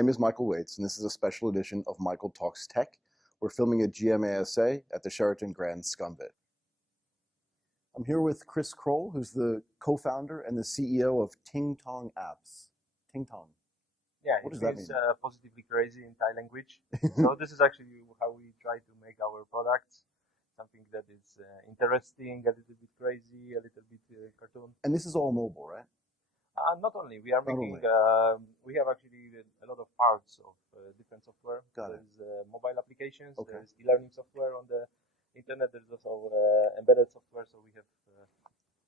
name is Michael Waits, and this is a special edition of Michael Talks Tech. We're filming at GMASA at the Sheraton Grand Scumbit. I'm here with Chris Krol, who's the co-founder and the CEO of Ting Tong Apps. Ting Tong. Yeah, what does it that means mean? Positively crazy in Thai language. So this is actually how we try to make our products. Something that is interesting, a little bit crazy, a little bit cartoon. And this is all mobile, right? Not only, we are making, we have actually a lot of parts of different software. There's mobile applications, there's e-learning software on the internet, there's also embedded software, so we have...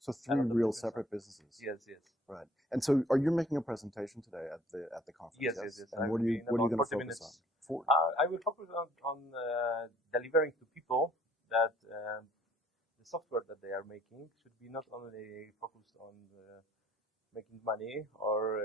So three real separate businesses. Yes, yes. Right. And so are you making a presentation today at the conference? Yes, yes, yes. And what are you going to focus on? I will focus on delivering to people that the software that they are making should be not only focused on making money or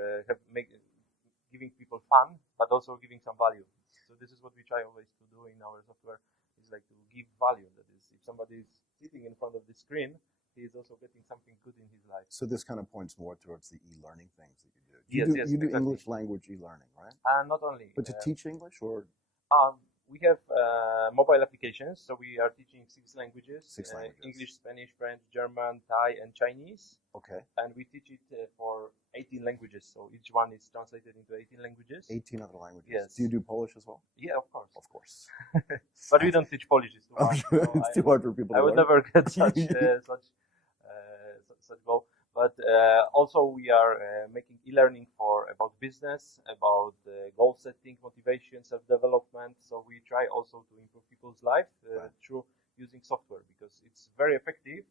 giving people fun, but also giving some value. So this is what we try always to do in our software, is like to give value. That is, if somebody is sitting in front of the screen, he is also getting something good in his life. So this kind of points more towards the e-learning things that you do. Yes, yes, you do exactly. English language e-learning, right? Not only. But to teach English, or? We have mobile applications, so we are teaching 6 languages. 6 languages. English, Spanish, French, German, Thai, and Chinese. Okay. And we teach it for 18 languages, so each one is translated into 18 languages. 18 other languages. Yes. Do you do Polish as well? Yeah, of course. Of course. But we don't teach Polish. It's too hard. It's too hard for people to learn. I would never get such goal. But also we are making e-learning for about business, about goal setting, motivation, self-development. So we try also to improve people's life through using software, because it's very effective.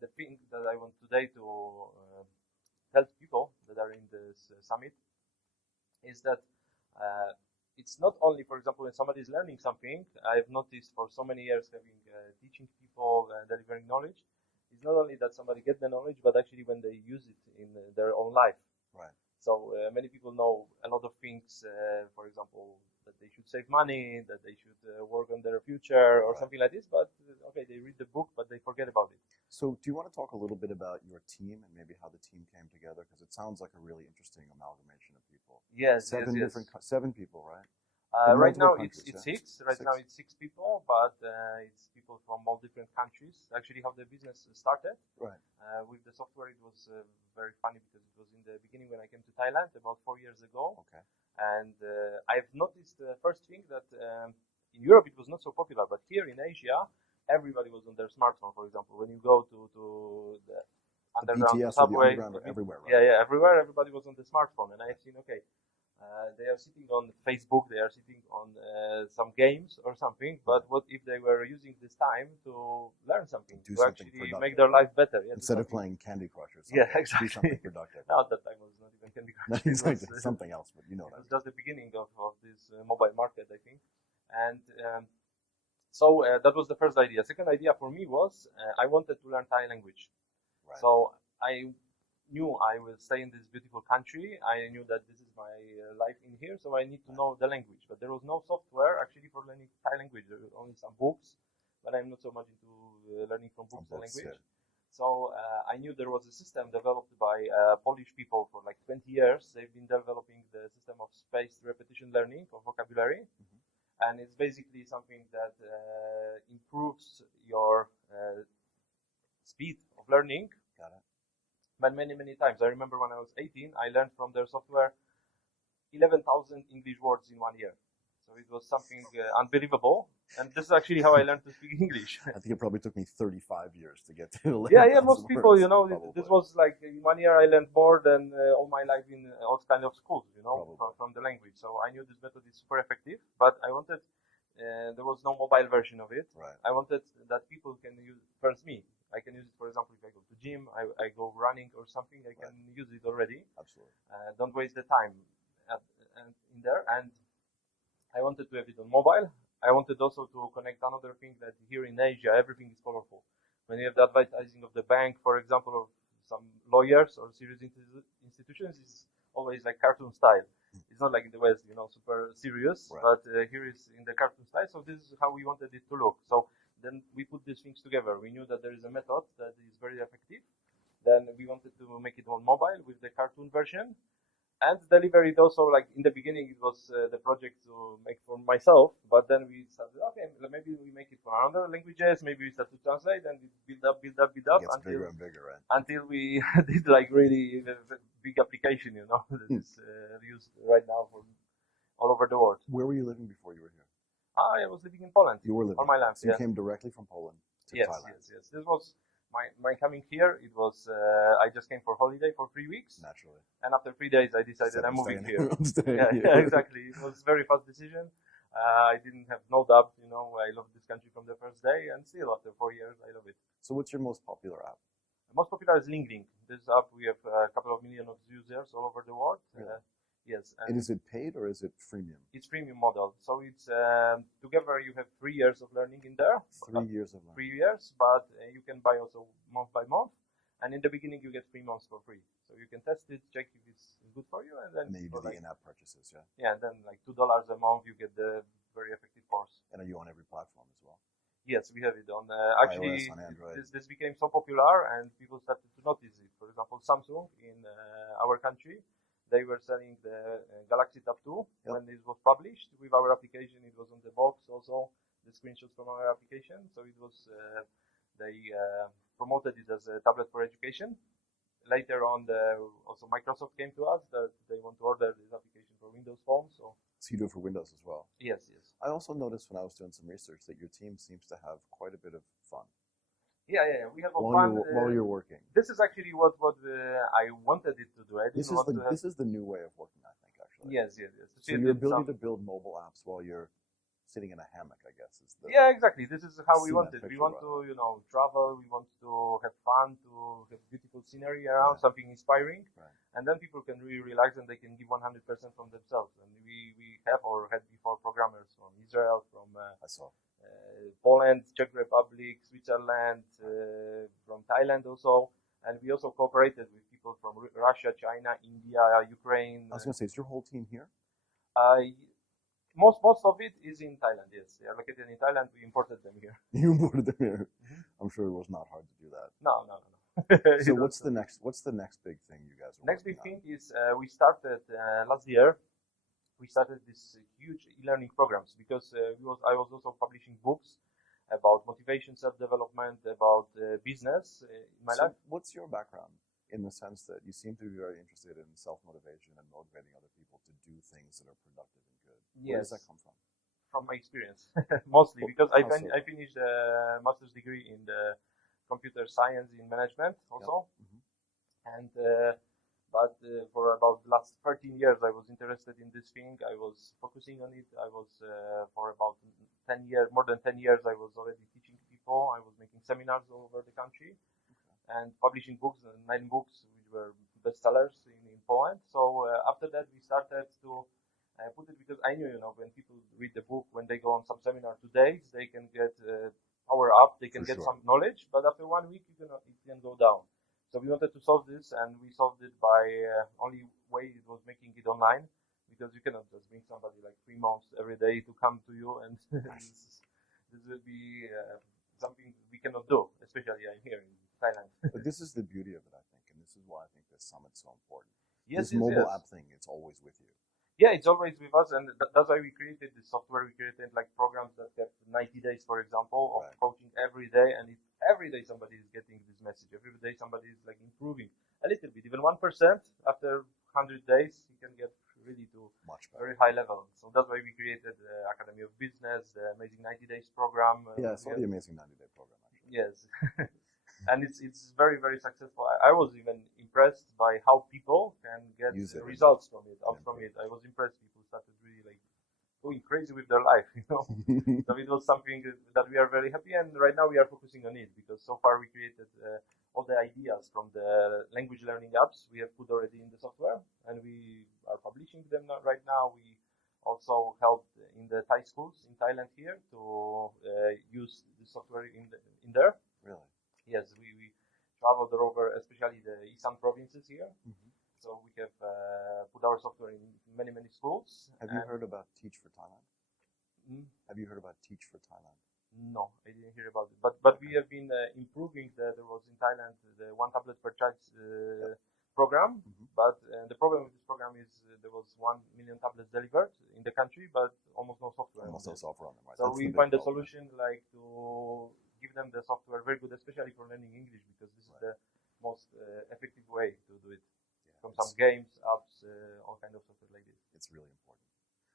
The thing that I want today to help people that are in this summit is that it's not only, for example, when somebody is learning something. I've noticed for so many years having teaching people, delivering knowledge. It's not only that somebody gets the knowledge, but actually when they use it in their own life. Right. So many people know a lot of things, for example, that they should save money, that they should work on their future or something like this, but okay, they read the book, but they forget about it. So do you want to talk a little bit about your team and maybe how the team came together? Because it sounds like a really interesting amalgamation of people. Yes, 7 people, right? Right now it's 6. Right now it's 6 people, but it's people from all different countries. Actually, how the business started. Right. With the software, it was very funny because it was in the beginning when I came to Thailand about 4 years ago. Okay. And I've noticed the first thing that in Europe it was not so popular, but here in Asia, everybody was on their smartphone. For example, when you go to the underground subway, everywhere. Right? Yeah, everywhere. Everybody was on the smartphone, and I've seen they are sitting on Facebook, they are sitting on some games or something, but what if they were using this time to learn something, to actually make their life better? Yeah, instead of playing Candy Crush or something. Yeah, exactly. Do something productive. Now, at that time it was not even Candy Crush. Exactly. It was, something else, but you know that. It was just the beginning of this mobile market, I think. And so that was the first idea. Second idea for me was I wanted to learn Thai language. Right. So I knew I will stay in this beautiful country. I knew that this is my life in here, so I need to know the language. But there was no software actually for learning Thai language. There were only some books, but I'm not so much into learning from books the language. Yeah. So I knew there was a system developed by Polish people for like 20 years. They've been developing the system of spaced repetition learning of vocabulary. And it's basically something that improves your speed of learning. Got it. But many, many times. I remember when I was 18, I learned from their software 11,000 English words in 1 year. So it was something unbelievable. And this is actually how I learned to speak English. I think it probably took me 35 years to get to 11,000 Yeah, most people, you know, this was like in 1 year I learned more than all my life in all kind of schools, you know, from the language. So I knew this method is super effective, but I wanted, there was no mobile version of it. Right. I wanted that people can use, first me. I can use it, for example, if I go to gym, I go running or something, I can use it already. Absolutely. Don't waste the time in there. And I wanted to have it on mobile. I wanted also to connect another thing that here in Asia, everything is colorful. When you have the advertising of the bank, for example, of some lawyers or serious institutions, it's always like cartoon style. It's not like in the West, you know, super serious, but here is in the cartoon style. So this is how we wanted it to look. So then we put these things together. We knew that there is a method that is very effective. Then we wanted to make it on mobile with the cartoon version. And deliver it also, like in the beginning, it was the project to make for myself, but then we started, okay, maybe we make it for other languages, maybe we start to translate, and it build up it gets bigger and bigger, right? Until we did like really big application, you know, that is used right now for all over the world. Where were you living before you were here? I was living in Poland. You were living on my land. So you came directly from Poland to Thailand. Yes. This was my coming here. It was I just came for holiday for 3 weeks. Naturally. And after 3 days, I decided I'm moving here. Yeah, exactly. It was a very fast decision. I didn't have no doubt. You know, I loved this country from the first day, and still after 4 years, I love it. So what's your most popular app? The most popular is LinkedIn. This app, we have a couple of million of users all over the world. Really? Yes. And is it paid or is it freemium? It's freemium model. So it's together you have 3 years of learning in there. 3 years of learning. 3 years, but you can buy also month by month. And in the beginning, you get 3 months for free. So you can test it, check if it's good for you, and then you do the in-app purchases, yeah? Yeah, and then like $2 a month, you get the very effective course. And are you on every platform as well? Yes, we have it on. Actually, iOS, on Android. This became so popular, and people started to notice it. For example, Samsung in our country, they were selling the Galaxy Tab 2 when it was published. With our application, it was on the box also, the screenshots from our application. So it was, they promoted it as a tablet for education. Later on, also Microsoft came to us that they want to order this application for Windows Phone. So you do it for Windows as well? Yes. I also noticed when I was doing some research that your team seems to have quite a bit of fun. Yeah. We have a fun while you're working. This is actually what I wanted it to do. This is the new way of working, I think, actually. Yes. So your ability to build mobile apps while you're sitting in a hammock, I guess, is the... Yeah, exactly. This is how we want it. We want to, you know, travel. We want to have fun, to have beautiful scenery around, something inspiring. Right. And then people can really relax and they can give 100% from themselves. And we have or had before programmers from Israel, from Poland, Czech Republic, Switzerland, from Thailand also. And we also cooperated with people from Russia, China, India, Ukraine. I was going to say, is your whole team here? Most of it is in Thailand, yes. They are located in Thailand. We imported them here. You imported them here? I'm sure it was not hard to do that. No. So what's the next big thing you guys are Next big thing is we started last year. We started this huge e-learning programs because I was also publishing books about motivation, self-development, about business in my life. What's your background in the sense that you seem to be very interested in self-motivation and motivating other people to do things that are productive and good? Where does that come from? From my experience, mostly, because I finished a master's degree in the computer science in management also. And but for about the last 13 years I was interested in this thing. I was focusing on it. I was for about 10 years, more than 10 years, I was already teaching people. I was making seminars all over the country and publishing books, 9 books which were bestsellers in Poland. So after that we started to put it, because I knew, you know, when people read the book, when they go on some seminar 2 days, they can get power up, they can get some knowledge, but after 1 week it can go down. So we wanted to solve this, and we solved it by only way it was making it online, because you cannot just bring somebody like 3 months every day to come to you, and this will be something we cannot do, especially I'm here in Thailand. But this is the beauty of it, I think, and this is why I think this summit's so important. This mobile app thing, it's always with you. Yeah, it's always with us, and that's why we created this software. We created like programs that get 90 days, for example, of coaching every day, and every day somebody is getting this message. Every day somebody is like improving a little bit, even 1%. After 100 days, you can get really to very high level. So that's why we created the Academy of Business, the Amazing 90 Days program. Yeah, I saw the Amazing 90 Day program, actually. Yes. And it's very, very successful. I was even impressed by how people can get results from it. I was impressed. People started really like going crazy with their life, you know. So it was something that we are very happy, and right now we are focusing on it, because so far we created all the ideas from the language learning apps we have put already in the software, and we are publishing them right now. We also helped in the Thai schools in Thailand here to use the software in there. Really? Yes, we traveled over, especially the Eastern provinces here. So we have put our software in many schools. Have you heard about Teach for Thailand? Have you heard about Teach for Thailand? No, I didn't hear about it. But we have been improving. There was in Thailand the one tablet per child program, but the problem with this program is there was 1 million tablets delivered in the country, but almost no software. Almost no software on them, right? So we find the solution like to give them the software very good, especially for learning English, because this is the most effective way to do it. From some games, apps, all kind of software like this. It's really important.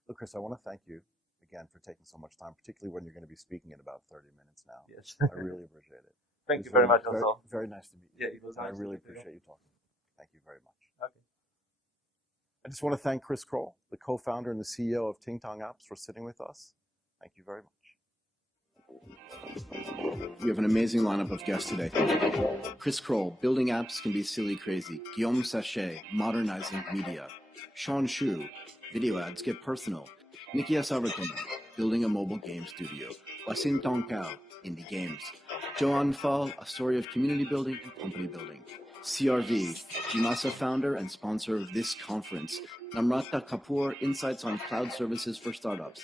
Look, Chris, I want to thank you again for taking so much time, particularly when you're going to be speaking in about 30 minutes now. Yes. I really appreciate it. Thank you very much very, also. Very nice to meet you. Yeah, it was nice. I really appreciate you talking. Thank you very much. Okay. I just want to thank Chris Krol, the co-founder and the CEO of TingTong Apps, for sitting with us. Thank you very much. We have an amazing lineup of guests today. Chris Krol, building apps can be silly crazy. Guillaume Sachet, modernizing media. Shawn Shu, video ads get personal. NIKKI ASSAVATHORN, building a mobile game studio. WASIN THONKAEW, indie games. DJOANN, a story of community building and company building. CRV, GMASA founder and sponsor of this conference. NAMRATA KAPUR, insights on cloud services for startups.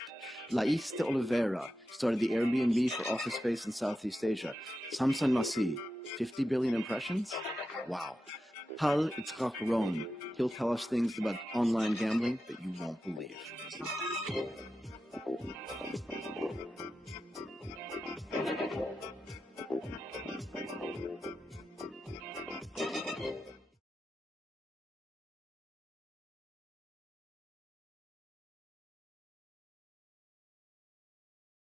LAIS de Oliveira, started the Airbnb for office space in Southeast Asia. SAMSON MASIH, 50 billion impressions? Wow. IZHAK, he'll tell us things about online gambling that you won't believe.